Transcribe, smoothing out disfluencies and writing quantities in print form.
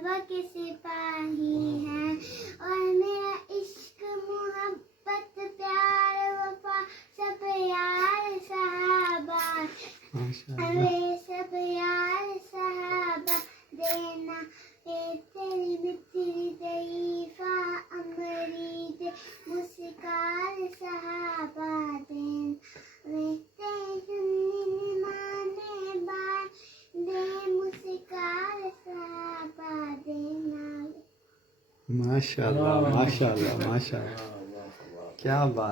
کعبہ کے سپاہی ہیں، اور میرا عشق محبت پیار وفا سب یار صحابہ، ہمیں سب یار صحابہ دینا، تیری مٹی ضعیفہ امرید مسکار صحابہ دینا، میں تیری مانے بار دے مسکار صحابہ دینا۔ ماشاء اللہ ماشاء اللہ ماشاء اللہ، کیا بات